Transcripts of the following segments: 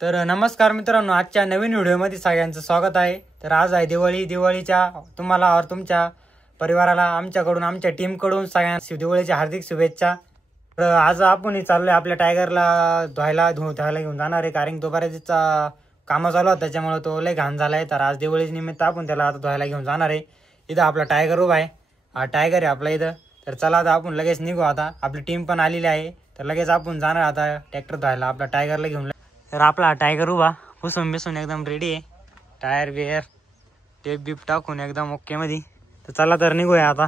तर नमस्कार मित्रांनो, आजच्या नवीन व्हिडिओमध्ये सगळ्यांचं स्वागत आहे। तर आज आहे दिवाळी। दिवाळीच्या तुम्हाला और तुमच्या परिवाराला आमच्याकडून आमच्या टीमकडून सगळ्यांना दिवाळीच्या हार्दिक शुभेच्छा। तर आज आपण चाललोय आपल्या टायगरला धुवायला घेऊन जाणार आहे, कारण तो बऱ्याच कामं चालू आहेत त्याच्यामुळे तो लय घाण झालाय। तर आज दिवाळी निमित्त आपण त्याला आता धुवायला घेऊन जाणार आहे। इथं आपला टायगर उभा आहे, हा टायगर आहे आपला इथं। तर चला आता आपण लगेच निघू, आता आपली टीम पण आलेली आहे। तर लगेच आपण जाणार आता ट्रॅक्टर धुवायला आपल्या टायगरला घेऊन। तर आपला टायगर उभा पुसून बिसून एकदम रेडी आहे, टायर बियर टेप बीप टाकून एकदम ओके मध्ये। तर चला तर निघूया आता।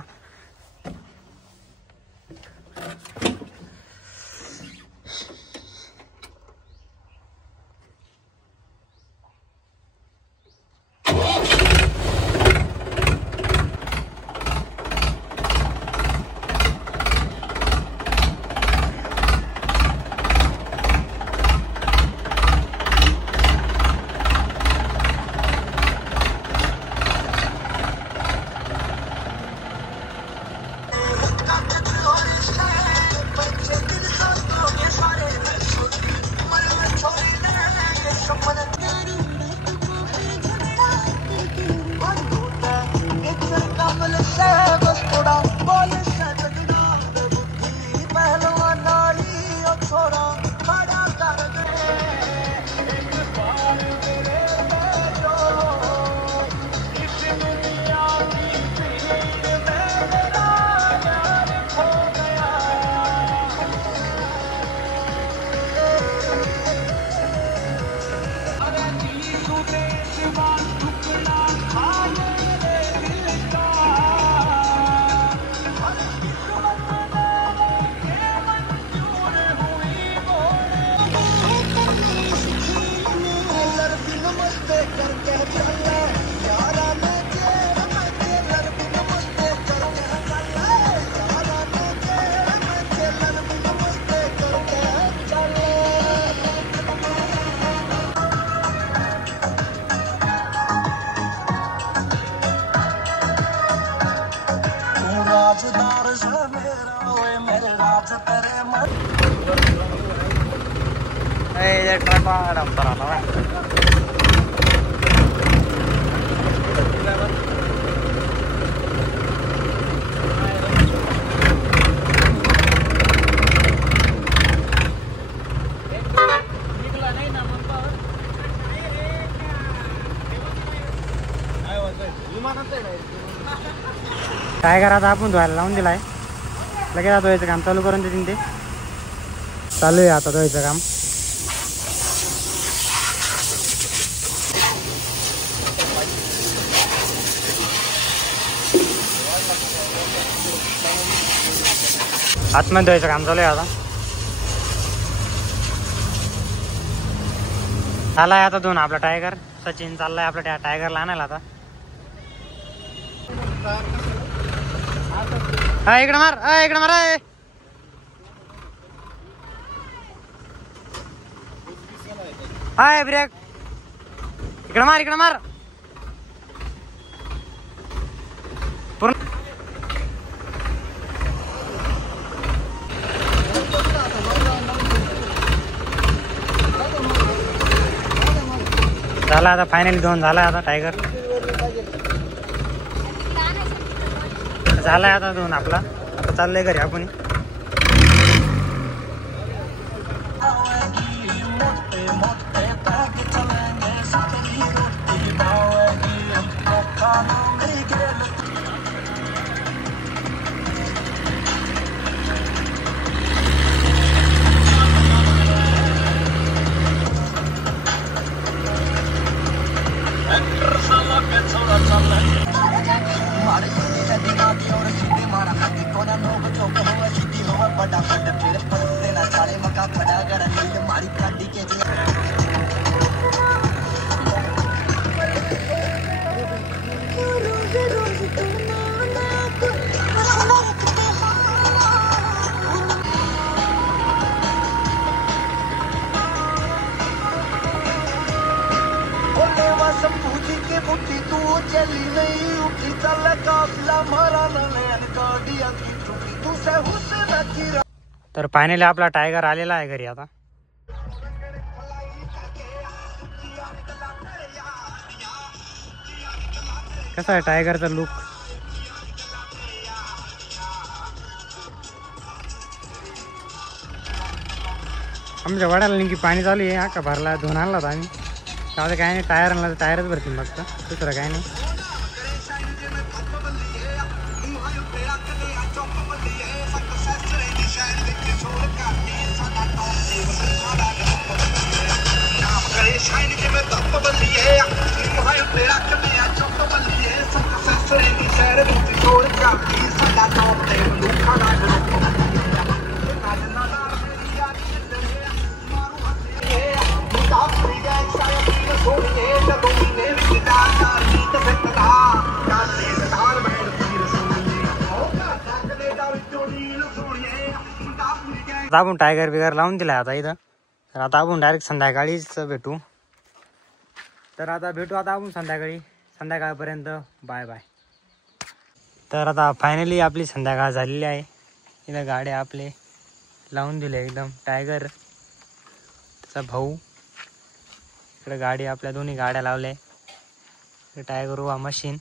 टायगर आता आपण धुवायला लावून दिलाय, लगेच आता धुवायचं काम चालू करून देतील ते। चालू आहे आता धुवायचं काम। आतमध्ये धुवायचं काम चालू आहे आता। चाललाय आता धुवून आपला टायगर। सचिन चाललाय आपल्या टायगरला आणायला आता। हा इकडे मार, इकडे मार। हाय ब्रेक, इकडे मार, इकडे मार पूर्ण। झाला आता फायनली धुवून झालाय आता टायगर। झालाय आता धुवून आपला, आता चाललंय घरी आपण। तर फायनली आपला टायगर आलेला आहे घरी आता। कसा आहे टायगरचा लुक. आमच्या वड्याला नेमकी पाणी चालू आहे. का भरला धुवून आणला होता आम्ही. त्यामध्ये काय नाही, टायर आणला तर टायरच भरतील फक्त, दुसरं काय नाही. आपण टायगर बिगर लावून दिलाय आता इथं. तर आता आपण डायरेक्ट संध्याकाळीच भेटू. तर आता भेटू आता आपण संध्याकाळपर्यंत. Bye bye. तर आता फायनली आपली संध्याकाळ झालेली आहे. इथं गाड्या आपले लावून दिले एकदम. टायगर, त्याचा भाऊ, इकडे गाडी, आपल्या दोन्ही गाड्या लावल्या. टायगर उभा मशीन.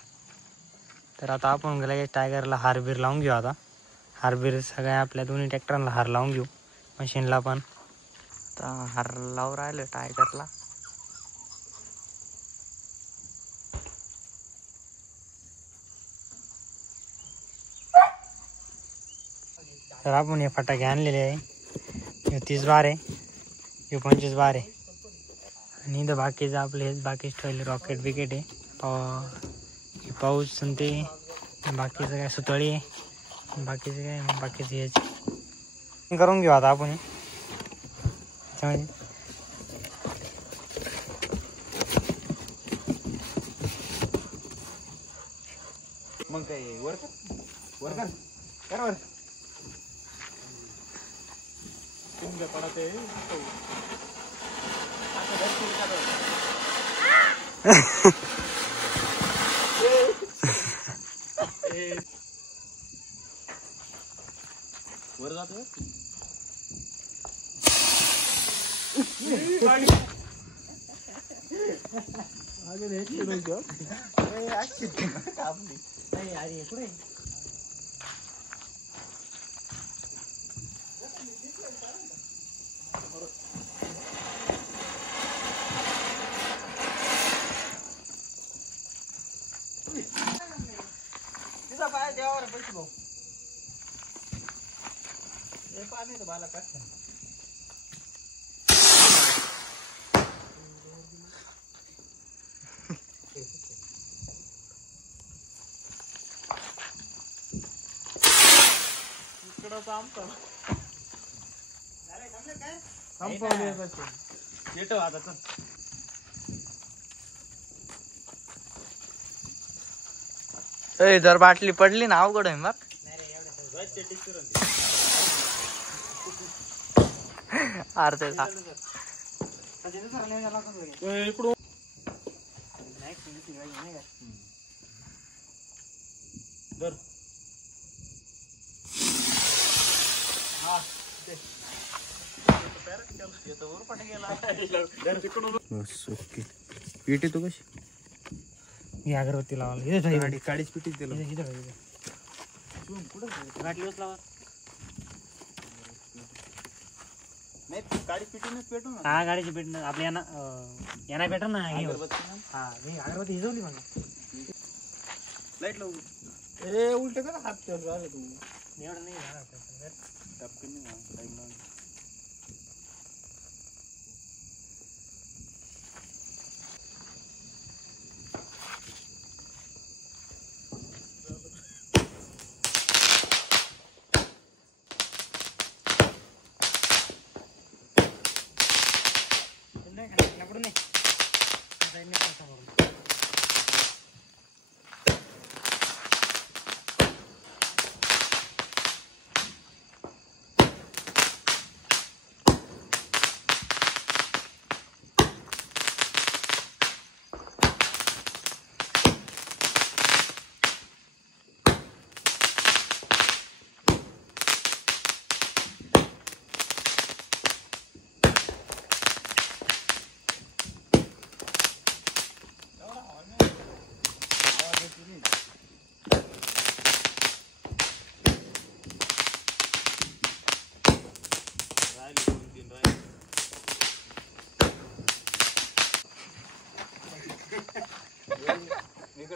तर आता आपण लगेच टायगरला हारबीर लावून घेऊ. आता हारबीर सगळ्या आपल्या दोन्ही ट्रॅक्टरला हार लावून घेऊ, मशीनला पण. आता हार लावून राहिलं टायगरला. तर आपण हे फटाके आणलेले आहे. हे 30 बार आहे, हे 25 बार आहे. आणि इथं बाकीचं आपले बाकीच ठेवले रॉकेट बिकेट आहे. पाऊस ते बाकीचं काय सुतळी आहे. बाकीचं काय बाकीचं हेच करून घेऊ आता आपण. मग काय वर कर पडते. वर जातो पाय देवावर पैसे भाऊ. हे पाणी तर बाला काढ. येतो आता चल. जर बाटली पडली ना अवघड आहे मग. अर्धे पेटी तो कशी ही अगरबत्ती लावायला काळीच पेटी दिला. गाठलीच लावा. नाही काळी पेटीनेच पेटू ना. हा गाडीची पेट आपल्या यांना भेटा ना. हा मी अगरबत्ती हिजवली मला. लाईट लावू. ए उलट कर हात ठेव झालं तू. एवढं नाही झालं टपकन नाही टाइम लावून.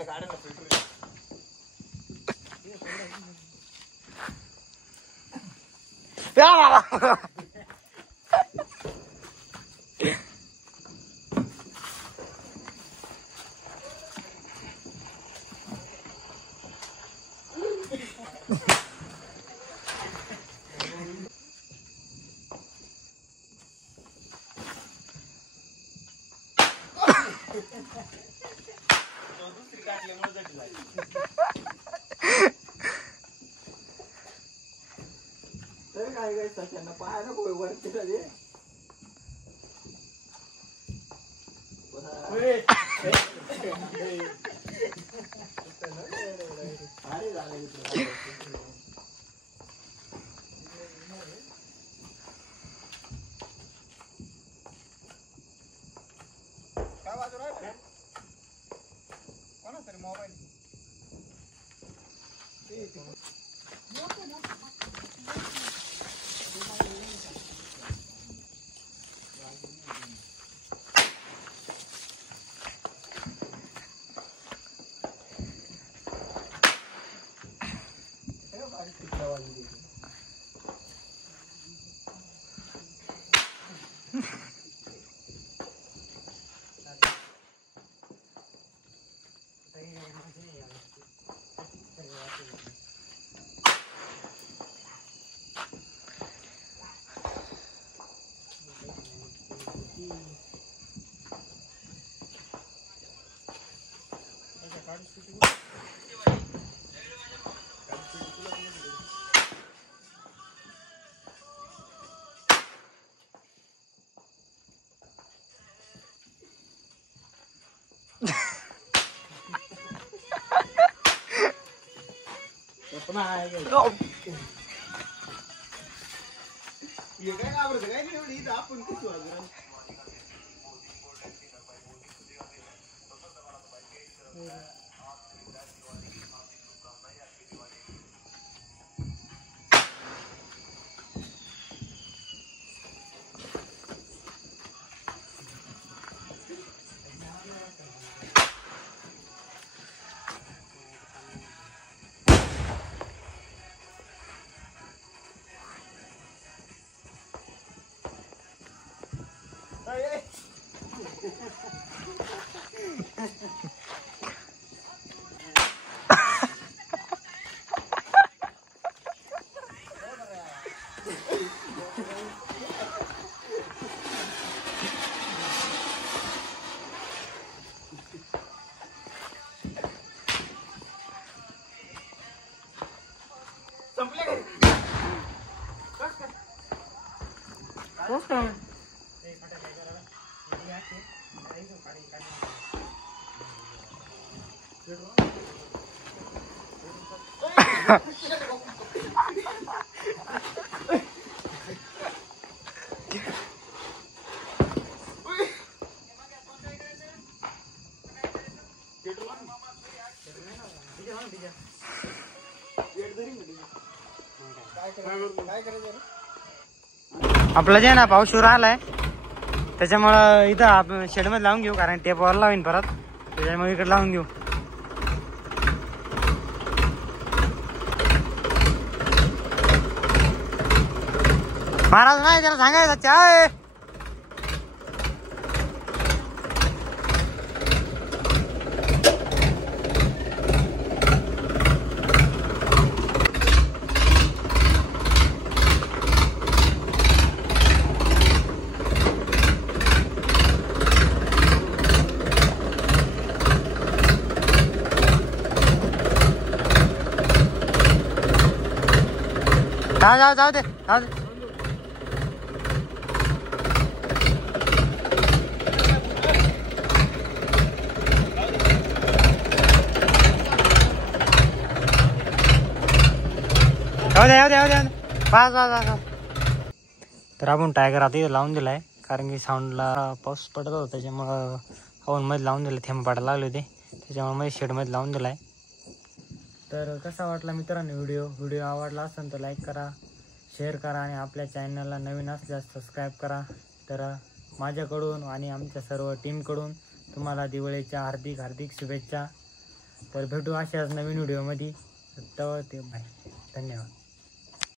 सगळ्या गाड्यांना पेट्रोल काय सच्यांना पाया नको वरती रे काय वाजू राहिलं कोणा तरी मोबाईल काय घाबरत काय नाही एवढी आपण किती वाजरा आपला जे ना पाऊस सुरू आलाय त्याच्यामुळं इथं आपण शेडमध्ये लावून घेऊ, कारण टेपवर लावीन परत, त्याच्यामुळे इकडे लावून घेऊ. महाराज नाही त्याला सांगायचं चाय जाऊ दे. तर आपण टायगर आता इथं लावून दिलाय, कारण की साऊंडला पाऊस पडत होता त्याच्यामुळं हवन मध्ये लावून दिलं, थेंब पडायला लागले होते त्याच्यामुळे मध्ये शेडमध्ये लावून दिलाय. तर कसा वाटला मित्रांनो व्हिडिओ आवडला असेल तर लाईक करा, शेअर करा आणि आपल्या चॅनलला नवीन असल्यास सबस्क्राईब करा. तर माझ्याकडून आणि आमच्या सर्व टीमकडून तुम्हाला दिवाळीच्या हार्दिक शुभेच्छा. तर भेटू अशाच नवीन व्हिडिओमध्ये. तर ते बाय. धन्यवाद.